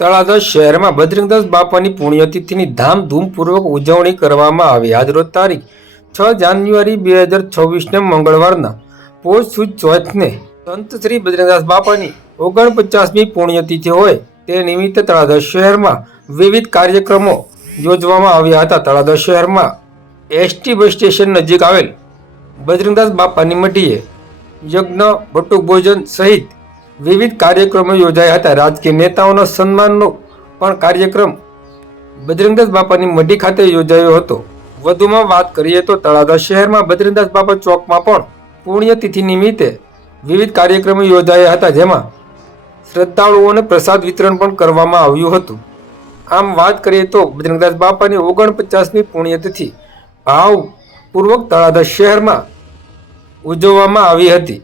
તળાજા શહેરમાં બજરંગદાસ બાપાની પુણ્યતિથિની ધામધૂમપૂર્વક ઉજવણી કરવામાં આવી। આજરોજ તારીખ 6 જાન્યુઆરી 2026ને મંગળવારના પોષ સુદ ચોથને સંત શ્રી બજરંગદાસ બાપાની 49મી પુણ્યતિથિ હોય તે નિમિત્તે તળાજા શહેરમાં વિવિધ કાર્યક્રમો યોજવામાં આવ્યા હતા। તળાજા શહેરમાં એસટી બસ સ્ટેશન નજીક આવેલ બજરંગદાસ બાપાની મઢીએ યજ્ઞ, બટુક ભોજન સહિત વિવિધ કાર્યક્રમો યોજાયા હતા। રાજકીય નેતાઓના સન્માનનો પણ કાર્યક્રમ બજરંગદાસ બાપાની મઢી ખાતે યોજાયો હતો। વધુમાં વાત કરીએ તો તળાજા શહેરમાં બજરંગદાસ બાપા ચોકમાં પણ પુણ્યતિથિ નિમિત્તે વિવિધ કાર્યક્રમો યોજાયા હતા, જેમાં શ્રદ્ધાળુઓને પ્રસાદ વિતરણ પણ કરવામાં આવ્યું હતું। આમ વાત કરીએ તો બજરંગદાસ બાપાની 49મી પુણ્યતિથિ ભાવપૂર્વક તળાજા શહેરમાં ઉજવવામાં આવી હતી।